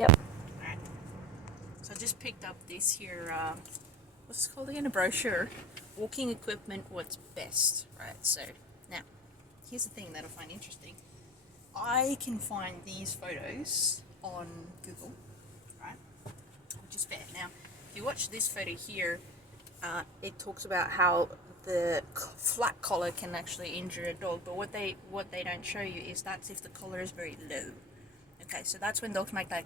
Yep. Alright. So I just picked up this here, what's it called again? A brochure. Walking equipment, what's best, right? So, now, here's the thing that I find interesting. I can find these photos on Google, right? Which is fair. Now, if you watch this photo here, it talks about how the flat collar can actually injure a dog, but what they don't show you is that's if the collar is very low. Okay, so that's when dogs make that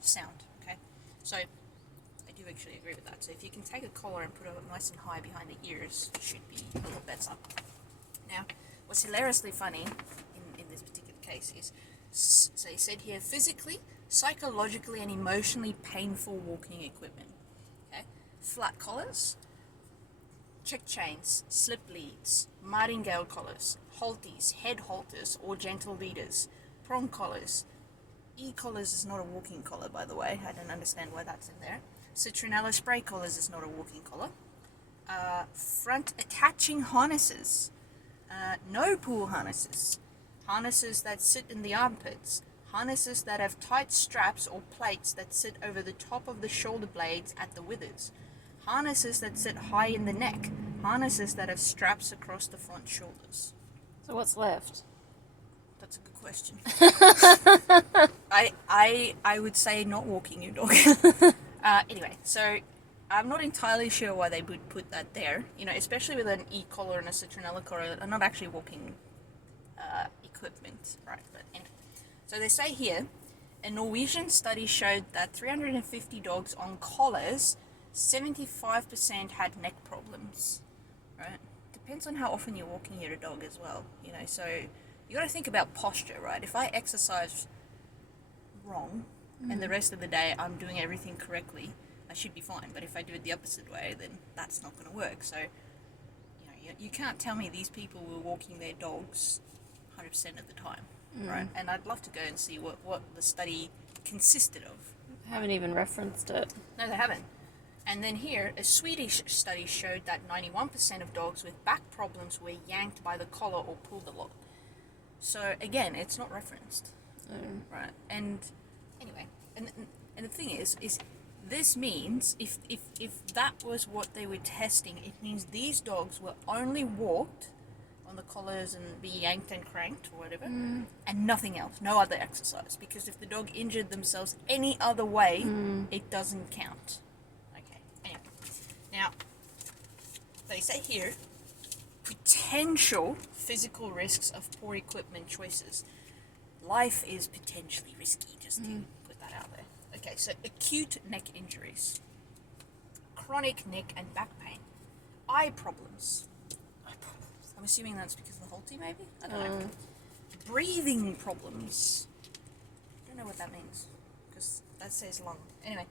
sound. Okay, so I do actually agree with that. So if you can take a collar and put it nice and high behind the ears, it should be a lot better. Now, what's hilariously funny in this particular case is, so he said here, physically, psychologically, and emotionally painful walking equipment. Okay, flat collars, check chains, slip leads, martingale collars, halties, head halters, or gentle leaders, prong collars. E-collars is not a walking collar, by the way. I don't understand why that's in there. Citronella spray collars is not a walking collar. Front attaching harnesses. No pull harnesses. Harnesses that sit in the armpits. Harnesses that have tight straps or plates that sit over the top of the shoulder blades at the withers. Harnesses that sit high in the neck. Harnesses that have straps across the front shoulders. So what's left? That's a good question. I would say not walking your dog. Anyway, so I'm not entirely sure why they would put that there. You know, especially with an e-collar and a citronella collar, they're not actually walking equipment, right? But anyway, so they say here, a Norwegian study showed that 350 dogs on collars, 75% had neck problems, right? Depends on how often you're walking your dog as well, you know, so you got to think about posture, right? If I exercise wrong and the rest of the day I'm doing everything correctly, I should be fine. But if I do it the opposite way, then that's not going to work. So, you know, you can't tell me these people were walking their dogs 100% of the time, right? And I'd love to go and see what the study consisted of. I haven't even referenced it. No, they haven't. And then here, a Swedish study showed that 91% of dogs with back problems were yanked by the collar or pulled a lot. So again, it's not referenced, right? And anyway, and the thing is this means if that was what they were testing, it means these dogs were only walked on the collars and be yanked and cranked or whatever, and nothing else, no other exercise. Because if the dog injured themselves any other way, it doesn't count. Okay. Anyway, now they say here, potential physical risks of poor equipment choices. Life is potentially risky, just to put that out there. Okay, so acute neck injuries, chronic neck and back pain, eye problems. I'm assuming that's because of the Halti, maybe? I don't know. Breathing problems. I don't know what that means, because that says lung. Anyway,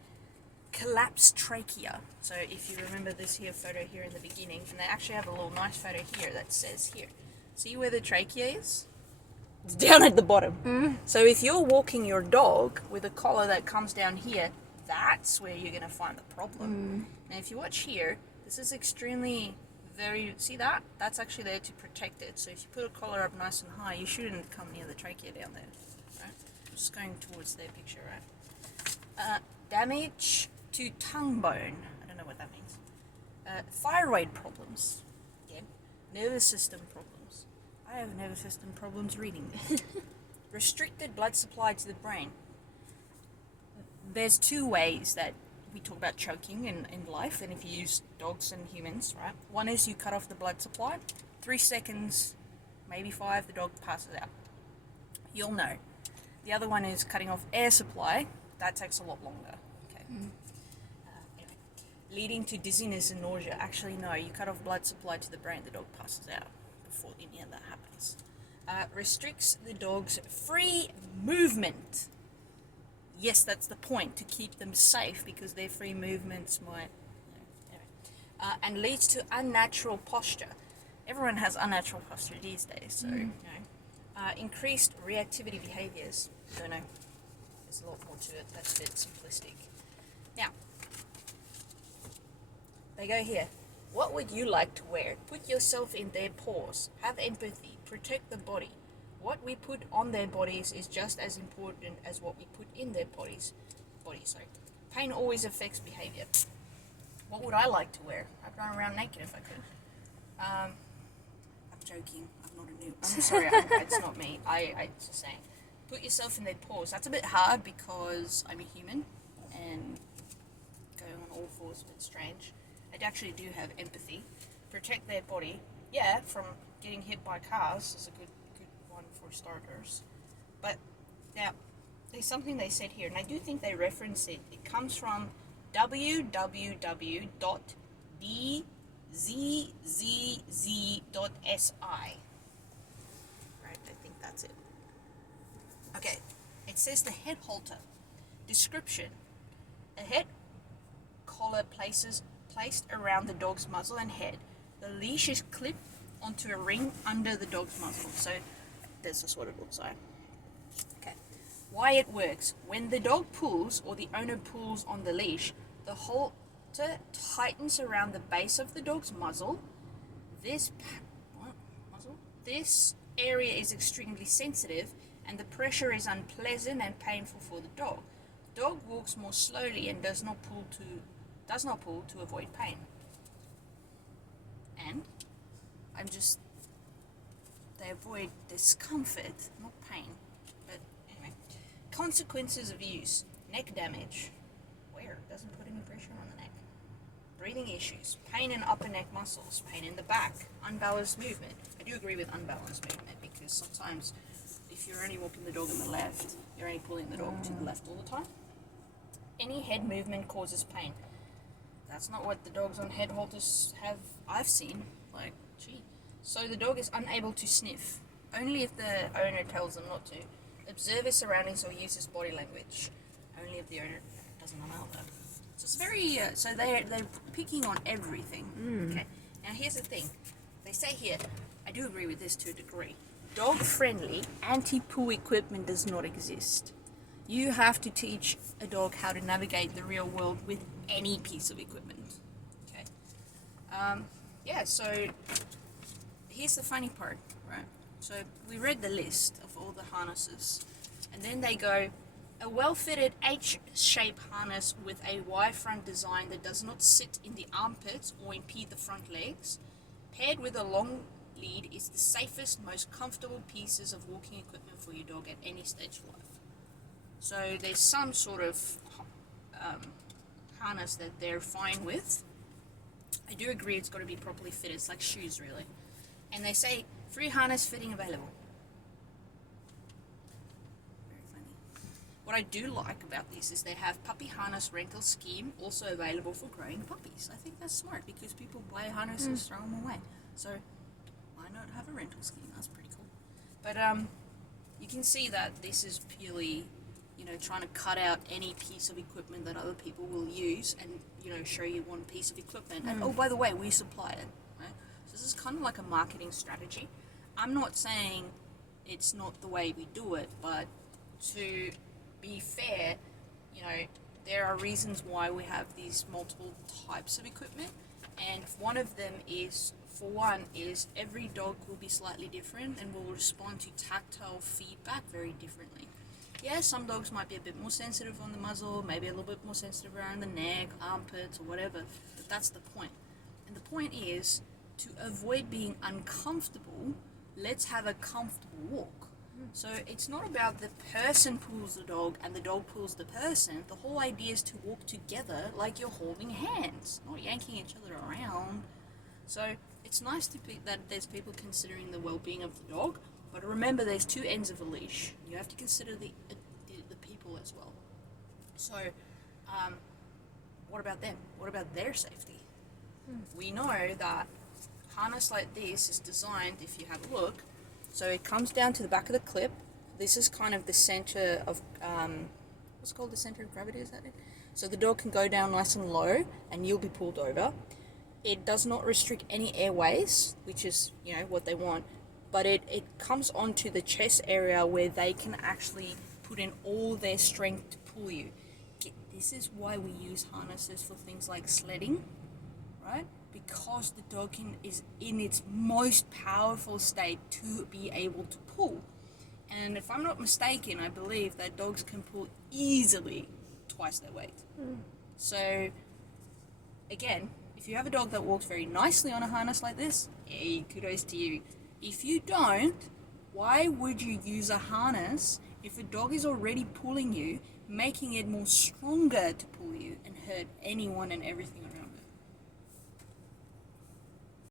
collapsed trachea. So if you remember this here photo here in the beginning, and they actually have a little nice photo here that says here, see where the trachea is? It's down at the bottom. So if you're walking your dog with a collar that comes down here, that's where you're going to find the problem. Now if you watch here, this is extremely see that? That's actually there to protect it. So if you put a collar up nice and high, you shouldn't come near the trachea down there. Right? I'm just going towards their picture, right? Damage to tongue bone. I don't know what that means. Thyroid problems. Again, nervous system problems. I have nervous system problems reading this. Restricted blood supply to the brain. There's two ways that we talk about choking in life, and if you use dogs and humans, right? One is you cut off the blood supply. 3 seconds, maybe 5, the dog passes out. You'll know. The other one is cutting off air supply. That takes a lot longer. Okay. Anyway, leading to dizziness and nausea. Actually, no. You cut off blood supply to the brain, the dog passes out before any of that happens. Restricts the dog's free movement. Yes, that's the point, to keep them safe, because their free movements might... Anyway. And leads to unnatural posture. Everyone has unnatural posture these days, so, you know. Increased reactivity behaviours. Don't know. There's a lot more to it. That's a bit simplistic. Now, they go here. What would you like to wear? Put yourself in their paws. Have empathy. Protect the body. what we put on their bodies is just as important as what we put in their bodies. Sorry. Pain always affects behavior. What would I like to wear? I'd run around naked if I could. I'm joking. I'm sorry. It's not me. I just saying. Put yourself in their paws. That's a bit hard because I'm a human and going on all fours is a bit strange. I actually do have empathy. Protect their body. Yeah, from getting hit by cars is a good one for starters. But now, there's something they said here, and I do think they reference it. It comes from www.dzzz.si. Right, I think that's it. Okay, it says the head halter. Description: a head collar placed around the dog's muzzle and head. The leash is clipped onto a ring under the dog's muzzle. So this is what it looks like. Okay. Why it works. When the dog pulls or the owner pulls on the leash, the halter tightens around the base of the dog's muzzle. This area is extremely sensitive and the pressure is unpleasant and painful for the dog. The dog walks more slowly and does not pull to avoid pain. And they avoid discomfort, not pain. But anyway, consequences of use: neck damage. Where? Doesn't put any pressure on the neck. Breathing issues, pain in upper neck muscles, pain in the back, unbalanced movement. I do agree with unbalanced movement because sometimes if you're only walking the dog on the left, you're only pulling the dog to the left all the time. Any head movement causes pain. That's not what the dogs on head halters I've seen. Like, gee. So the dog is unable to sniff, only if the owner tells them not to. Observe his surroundings or use his body language, only if the owner doesn't allow that. So it's very, so they're picking on everything. Okay, now here's the thing. They say here, I do agree with this to a degree. Dog-friendly anti-pull equipment does not exist. You have to teach a dog how to navigate the real world with any piece of equipment. Okay. So here's the funny part, right? So we read the list of all the harnesses, and then they go, a well-fitted H-shaped harness with a Y-front design that does not sit in the armpits or impede the front legs, paired with a long lead, is the safest, most comfortable pieces of walking equipment for your dog at any stage of life. So there's some sort of harness that they're fine with. I do agree it's got to be properly fitted. It's like shoes, really. And they say free harness fitting available. Very funny. What I do like about this is they have puppy harness rental scheme also available for growing puppies. I think that's smart because people buy harnesses, throw them away. So why not have a rental scheme? That's pretty cool. But you can see that this is purely, trying to cut out any piece of equipment that other people will use and, show you one piece of equipment. And, oh, by the way, we supply it, right? So this is kind of like a marketing strategy. I'm not saying it's not the way we do it, but to be fair, there are reasons why we have these multiple types of equipment. And one of them is, for one, is every dog will be slightly different and will respond to tactile feedback very differently. Yeah, some dogs might be a bit more sensitive on the muzzle, maybe a little bit more sensitive around the neck, armpits, or whatever, but that's the point. And the point is, to avoid being uncomfortable, let's have a comfortable walk. So it's not about the person pulls the dog and the dog pulls the person. The whole idea is to walk together like you're holding hands, not yanking each other around. So it's nice that there's people considering the well-being of the dog, but remember there's two ends of a leash. You have to consider the people as well. So what about them? What about their safety? We know that harness like this is designed, if you have a look, so it comes down to the back of the clip. This is kind of the center of, what's called the center of gravity, is that it? So the dog can go down nice and low and you'll be pulled over. It does not restrict any airways, which is, what they want, but it comes onto the chest area where they can actually put in all their strength to pull you. This is why we use harnesses for things like sledding, right? Because the dog is in its most powerful state to be able to pull. And if I'm not mistaken, I believe that dogs can pull easily twice their weight. So, again, if you have a dog that walks very nicely on a harness like this, hey, kudos to you. If you don't, why would you use a harness if a dog is already pulling you, making it more stronger to pull you and hurt anyone and everything around